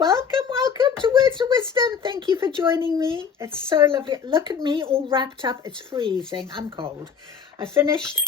Welcome to Words of Wisdom. Thank you for joining me. It's so lovely. Look at me all wrapped up. It's freezing. I'm cold. I finished.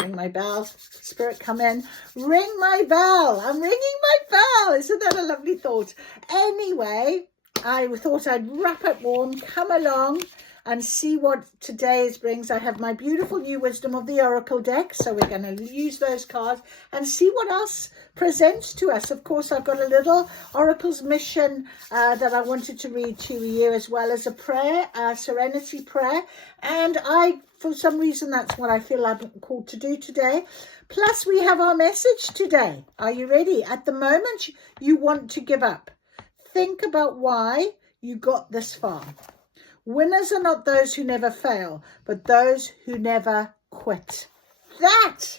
Ring my bell. Spirit, come in. Ring my bell. I'm ringing my bell. Isn't that a lovely thought? Anyway, I thought I'd wrap it warm, come along and see what today's brings. I have my beautiful new Wisdom of the Oracle deck, so we're going to use those cards and see what else presents to us. Of course, I've got a little Oracle's mission that I wanted to read to you, as well as a prayer, a serenity prayer, and for some reason, that's what I feel I'm called to do today. Plus, we have our message today. Are you ready? At the moment, you want to give up. Think about why you got this far. Winners are not those who never fail, but those who never quit. That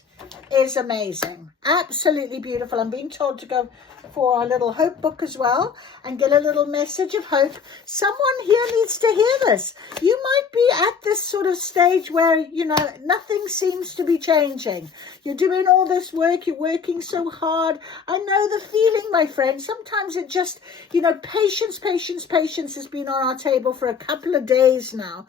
is amazing. Absolutely beautiful. I'm being told to go for our little hope book as well and get a little message of hope. Someone here needs to hear this. You might be at this sort of stage where, nothing seems to be changing. You're doing all this work. You're working so hard. I know the feeling, my friend. Sometimes it just, patience has been on our table for a couple of days now.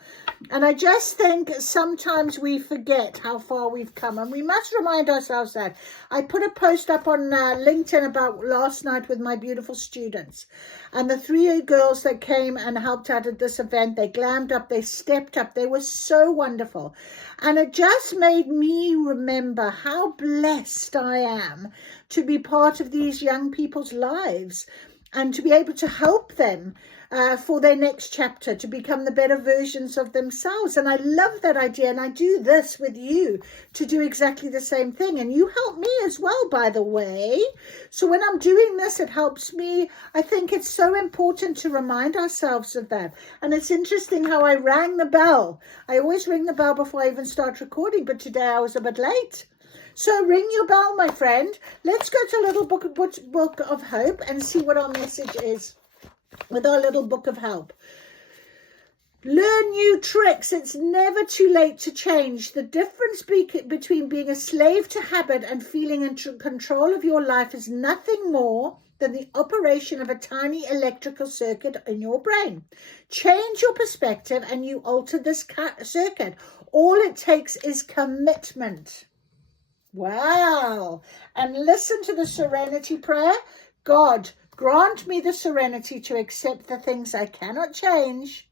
And I just think sometimes we forget how far we've come, and we must remind ourselves that. I put a post up on LinkedIn about last night with my beautiful students, and the 3 girls that came and helped out at this event, they glammed up, they stepped up, they were so wonderful. And it just made me remember how blessed I am to be part of these young people's lives and to be able to help them for their next chapter, to become the better versions of themselves. And I love that idea, and I do this with you to do exactly the same thing. And you help me as well, by the way. So when I'm doing this, it helps me. I think it's so important to remind ourselves of that. And it's interesting how I rang the bell. I always ring the bell before I even start recording, but today I was a bit late. So ring your bell, my friend. Let's go to a little book of hope and see what our message is with our little book of help. Learn new tricks. It's never too late to change. The difference between being a slave to habit and feeling in control of your life is nothing more than the operation of a tiny electrical circuit in your brain. Change your perspective and you alter this circuit. All it takes is commitment. Wow. And listen to the serenity prayer. God, grant me the serenity to accept the things I cannot change,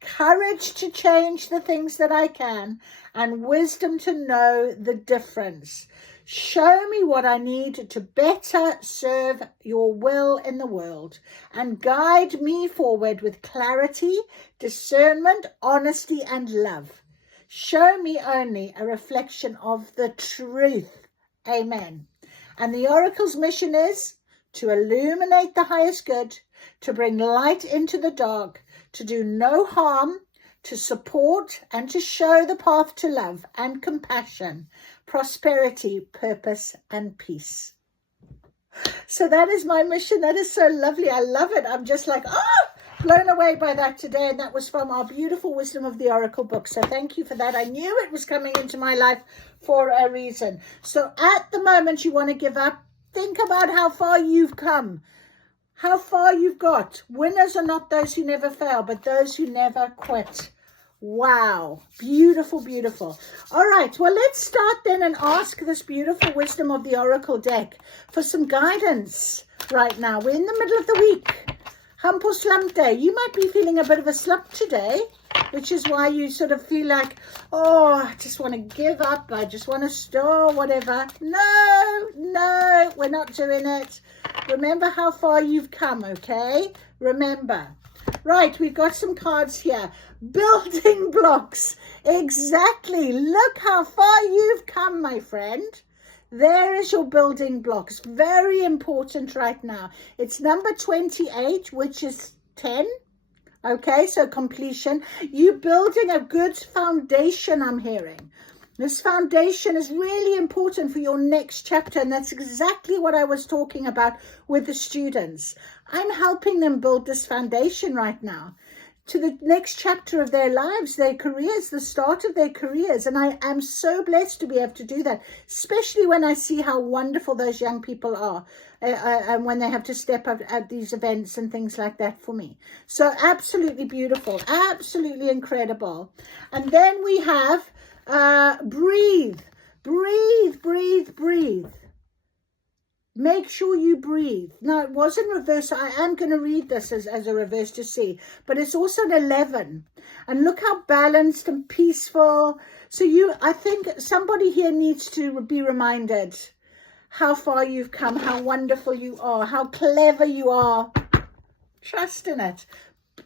courage to change the things that I can, and wisdom to know the difference. Show me what I need to better serve your will in the world, and guide me forward with clarity, discernment, honesty, and love. Show me only a reflection of the truth. Amen. And the Oracle's mission is to illuminate the highest good, to bring light into the dark, to do no harm, to support and to show the path to love and compassion, prosperity, purpose, and peace. So that is my mission. That is so lovely. I love it. I'm just like, blown away by that today, and that was from our beautiful Wisdom of the Oracle book. So thank you for that. I knew it was coming into my life for a reason. So at the moment you want to give up, think about how far you've come, how far you've got. Winners are not those who never fail, but those who never quit. Wow. Beautiful, beautiful. All right. Well, let's start then and ask this beautiful Wisdom of the Oracle deck for some guidance right now. We're in the middle of the week. Hump or slump day. You might be feeling a bit of a slump today, which is why you sort of feel like, I just want to give up. I just want to store whatever. No, we're not doing it. Remember how far you've come, okay? Remember. Right, we've got some cards here. Building blocks. Exactly. Look how far you've come, my friend. There is your building blocks. Very important right now. It's number 28, which is 10. Okay, so completion. You building a good foundation, I'm hearing. This foundation is really important for your next chapter, and that's exactly what I was talking about with the students. I'm helping them build this foundation right now. to the next chapter of their lives, their careers, the start of their careers. And I am so blessed to be able to do that, especially when I see how wonderful those young people are and when they have to step up at these events and things like that for me. So absolutely beautiful, absolutely incredible. And then we have breathe, breathe, breathe, breathe. Make sure you breathe. Now, it was in reverse. I am going to read this as a reverse to see. But it's also an 11. And look how balanced and peaceful. So I think somebody here needs to be reminded how far you've come, how wonderful you are, how clever you are. Trust in it.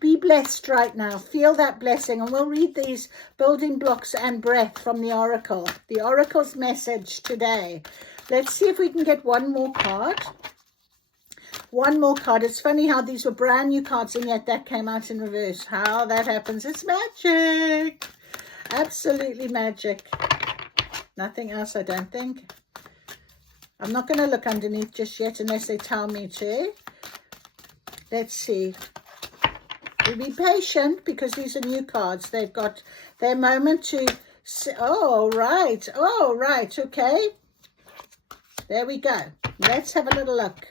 Be blessed right now. Feel that blessing. And we'll read these building blocks and breath from the Oracle. The Oracle's message today. Let's see if we can get one more card. One more card. It's funny how these were brand new cards and yet that came out in reverse. How that happens. It's magic. Absolutely magic. Nothing else, I don't think. I'm not going to look underneath just yet unless they tell me to. Let's see. We'll be patient because these are new cards. They've got their moment to... Oh, right. Oh, right. Okay. There we go. Let's have a little look.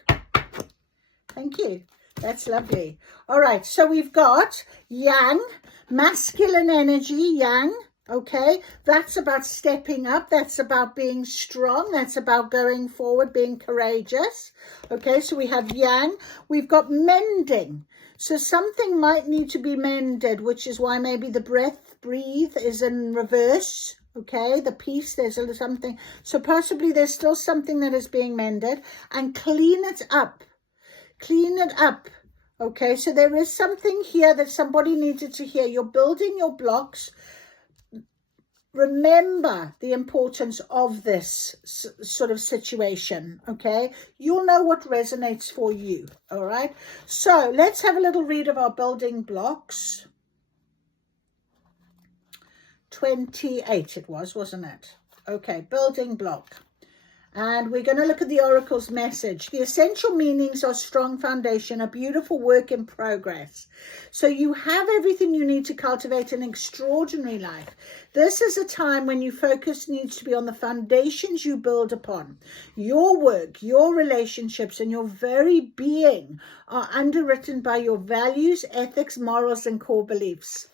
Thank you. That's lovely. All right. So we've got yang, masculine energy, yang. Okay. That's about stepping up. That's about being strong. That's about going forward, being courageous. Okay. So we have yang. We've got mending. So something might need to be mended, which is why maybe the breathe is in reverse. Okay, the peace, there's a little something. So possibly there's still something that is being mended. And clean it up. Clean it up. Okay, so there is something here that somebody needed to hear. You're building your blocks. Remember the importance of this sort of situation. Okay, you'll know what resonates for you. All right, so let's have a little read of our building blocks. 28 it was, wasn't it? Okay, building block. And we're going to look at the Oracle's message. The essential meanings are strong foundation, a beautiful work in progress. So you have everything you need to cultivate an extraordinary life. This is a time when your focus needs to be on the foundations you build upon. Your work, your relationships, and your very being are underwritten by your values, ethics, morals, and core beliefs.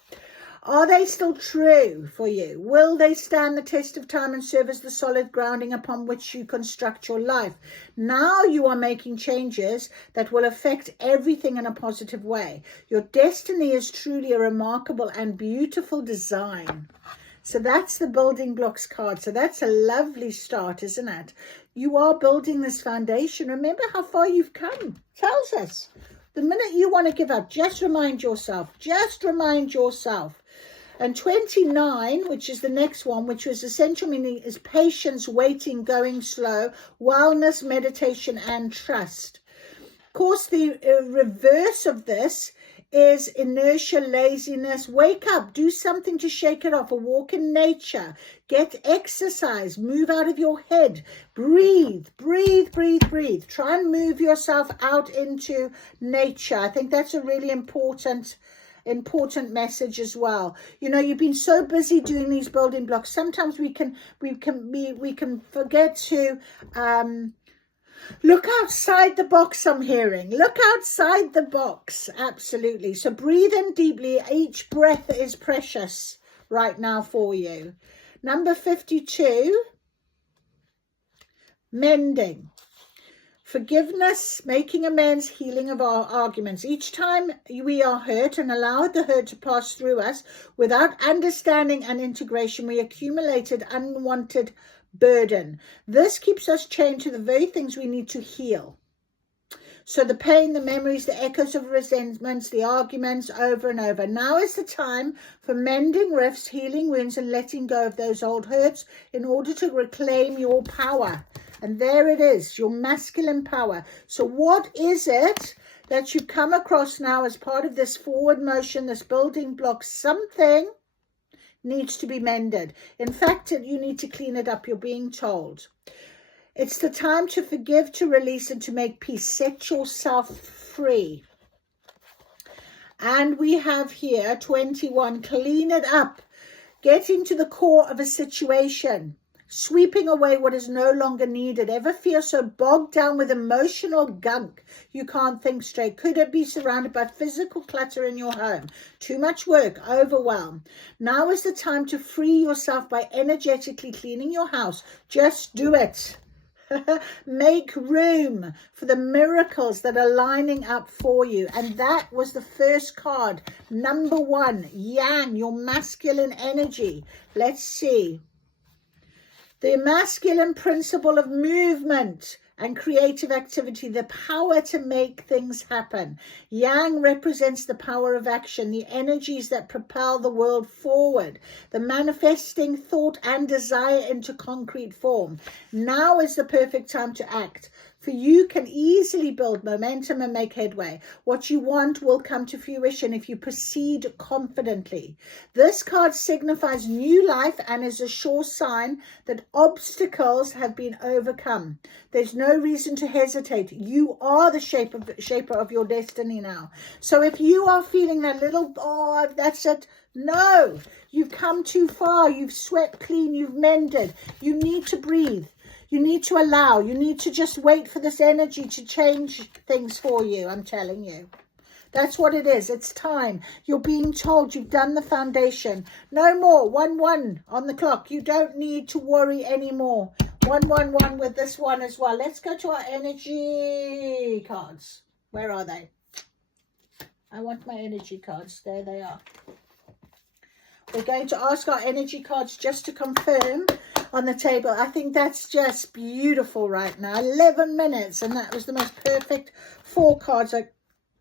Are they still true for you? Will they stand the test of time and serve as the solid grounding upon which you construct your life? Now you are making changes that will affect everything in a positive way. Your destiny is truly a remarkable and beautiful design. So that's the building blocks card. So that's a lovely start, isn't it? You are building this foundation. Remember how far you've come. Tells us. The minute you want to give up, just remind yourself. Just remind yourself. And 29, which is the next one, which was essential meaning, is patience, waiting, going slow, wellness, meditation, and trust. Of course, the reverse of this is inertia, laziness. Wake up, do something to shake it off, a walk in nature, get exercise, move out of your head, breathe, breathe, breathe, breathe. Try and move yourself out into nature. I think that's a really important message as well. You know, you've been so busy doing these building blocks. Sometimes we can forget to look outside the box. I'm hearing, look outside the box. Absolutely. So breathe in deeply. Each breath is precious right now for you. Number 52, mending. Forgiveness, making amends, healing of our arguments. Each time we are hurt and allow the hurt to pass through us without understanding and integration, we accumulated unwanted burden. This keeps us chained to the very things we need to heal. So the pain, the memories, the echoes of resentments, the arguments over and over. Now is the time for mending rifts, healing wounds, and letting go of those old hurts in order to reclaim your power. And there it is, your masculine power. So what is it that you come across now as part of this forward motion, this building block? Something needs to be mended. In fact, you need to clean it up, you're being told. It's the time to forgive, to release, and to make peace. Set yourself free. And we have here 21, clean it up. Get into the core of a situation. Sweeping away what is no longer needed. Ever feel so bogged down with emotional gunk you can't think straight? Could it be surrounded by physical clutter in your home? Too much work, overwhelm. Now is the time to free yourself by energetically cleaning your house. Just do it. Make room for the miracles that are lining up for you. And that was the first card. Number 1, Yang, your masculine energy. Let's see. The masculine principle of movement and creative activity, the power to make things happen. Yang represents the power of action, the energies that propel the world forward, the manifesting thought and desire into concrete form. Now is the perfect time to act. For you can easily build momentum and make headway. What you want will come to fruition if you proceed confidently. This card signifies new life and is a sure sign that obstacles have been overcome. There's no reason to hesitate. You are the shaper of your destiny now. So if you are feeling that little, oh, that's it. No, you've come too far. You've swept clean. You've mended. You need to breathe. You need to allow. You need to just wait for this energy to change things for you. I'm telling you. That's what it is. It's time. You're being told you've done the foundation. No more. 1-1 on the clock. You don't need to worry anymore. 1-1-1 with this one as well. Let's go to our energy cards. Where are they? I want my energy cards. There they are. We're going to ask our energy cards just to confirm on the table. I think that's just beautiful right now. 11 minutes, and that was the most perfect 4 cards I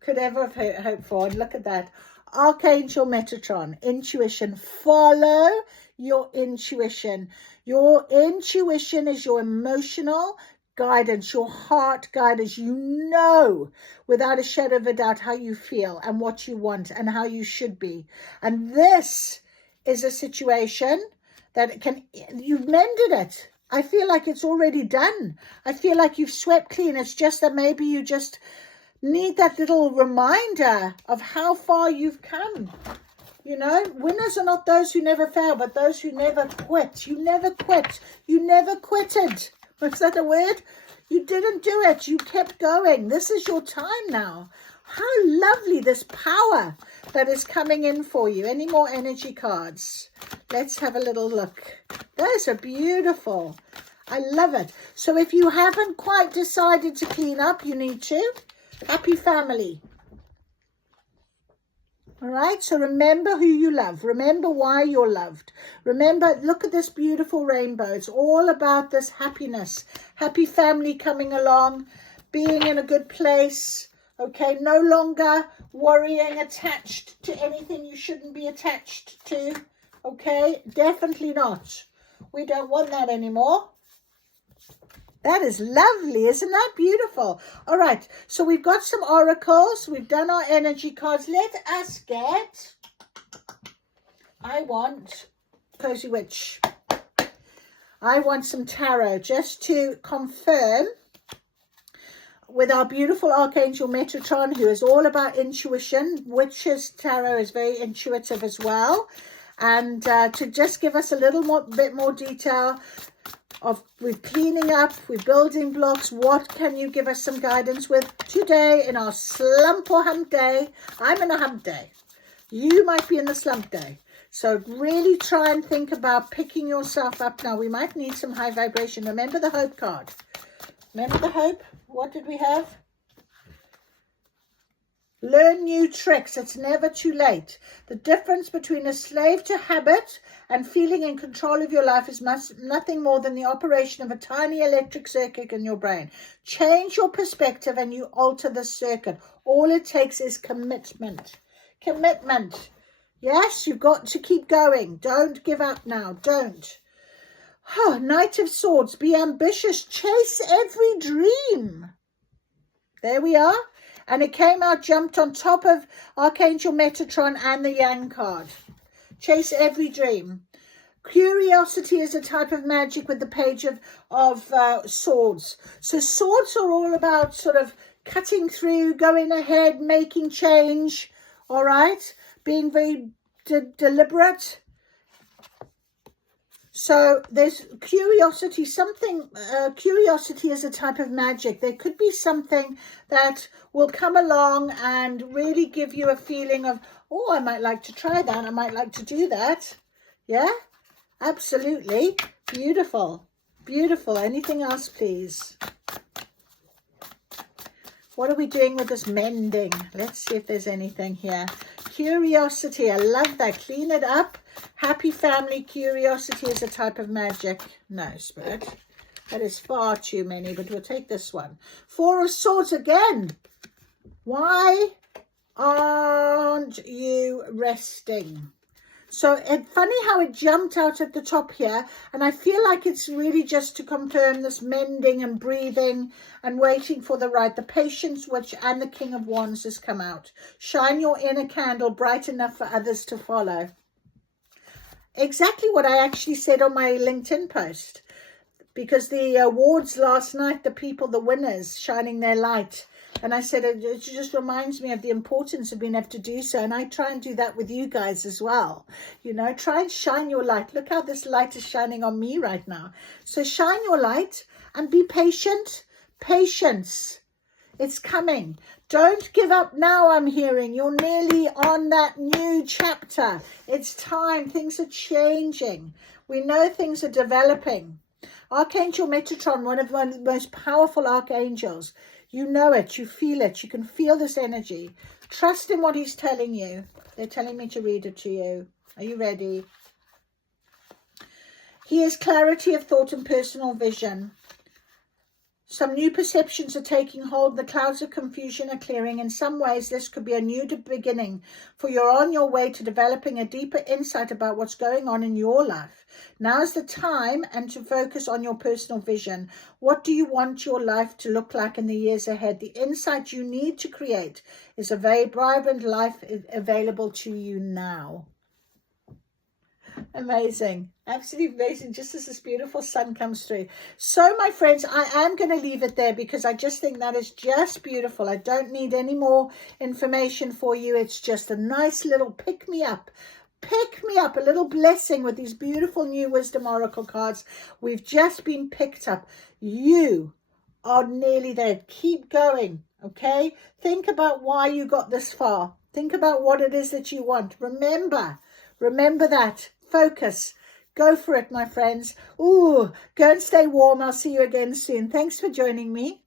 could ever have hoped for. And look at that. Archangel Metatron, intuition. Follow your intuition. Your intuition is your emotional guidance, your heart guidance. You know without a shadow of a doubt how you feel and what you want and how you should be. And this is a situation that you've mended it. I feel like it's already done. I feel like you've swept clean. It's just that maybe you just need that little reminder of how far you've come. You know, winners are not those who never fail, but those who never quit. You never quit. You never quitted. Was that a word? You didn't do it. You kept going. This is your time now. How lovely, this power that is coming in for you. Any more energy cards? Let's have a little look. Those are beautiful. I love it. So if you haven't quite decided to clean up, you need to. Happy family. All right, so remember who you love. Remember why you're loved. Remember, look at this beautiful rainbow. It's all about this happiness. Happy family coming along, being in a good place. Okay, no longer worrying, attached to anything you shouldn't be attached to. Okay, definitely not. We don't want that anymore. That is lovely. Isn't that beautiful? All right, so we've got some oracles. We've done our energy cards. Let us get, I want Cozy Witch. I want some tarot just to confirm with our beautiful Archangel Metatron, who is all about intuition. Witch's tarot is very intuitive as well. And to just give us a little bit more detail of we're cleaning up, we're building blocks. What can you give us some guidance with today in our slump or hump day? I'm in a hump day. You might be in the slump day. So really try and think about picking yourself up now. We might need some high vibration. Remember the hope card. Remember the hope? What did we have? Learn new tricks. It's never too late. The difference between a slave to habit and feeling in control of your life is nothing more than the operation of a tiny electric circuit in your brain. Change your perspective and you alter the circuit. All it takes is commitment. Commitment. Yes, you've got to keep going. Don't give up now. Don't. Oh, Knight of Swords. Be ambitious. Chase every dream. There we are. And it came out, jumped on top of Archangel Metatron and the Yang card. Chase every dream. Curiosity is a type of magic with the page of swords. So swords are all about sort of cutting through, going ahead, making change. all right? Being very deliberate. So there's curiosity, curiosity is a type of magic. There could be something that will come along and really give you a feeling of, oh, I might like to try that. I might like to do that. Yeah, absolutely. Beautiful, beautiful. Anything else, please? What are we doing with this mending? Let's see if there's anything here. Curiosity, I love that. Clean it up. Happy family. Curiosity is a type of magic. No, Spirit. That is far too many, but we'll take this one. Four of Swords again. Why aren't you resting? So it's funny how it jumped out at the top here, and I feel like it's really just to confirm this mending and breathing and waiting for the right. The Patience Witch and the King of Wands has come out. Shine your inner candle bright enough for others to follow. Exactly what I actually said on my LinkedIn post, because the awards last night, the winners shining their light. And I said, it just reminds me of the importance of being able to do so. And I try and do that with you guys as well. You know, try and shine your light. Look how this light is shining on me right now. So shine your light and be patient. Patience. It's coming. Don't give up now, I'm hearing. You're nearly on that new chapter. It's time. Things are changing. We know things are developing. Archangel Metatron, one of the most powerful archangels. You know it, you feel it, you can feel this energy. Trust in what he's telling you. They're telling me to read it to you. Are you ready? He is clarity of thought and personal vision. Some new perceptions are taking hold. The clouds of confusion are clearing. In some ways, this could be a new beginning, for you're on your way to developing a deeper insight about what's going on in your life. Now is the time and to focus on your personal vision. What do you want your life to look like in the years ahead? The insight you need to create is a very vibrant life available to you now. Amazing, absolutely amazing, just as this beautiful sun comes through. So my friends, I am going to leave it there because I just think that is just beautiful. I don't need any more information for you. It's just a nice little pick me up, a little blessing with these beautiful new Wisdom Oracle cards. We've just been picked up. You are nearly there. Keep going, okay? Think about why you got this far. Think about what it is that you want. Remember that. Focus. Go for it, my friends. Ooh, go and stay warm. I'll see you again soon. Thanks for joining me.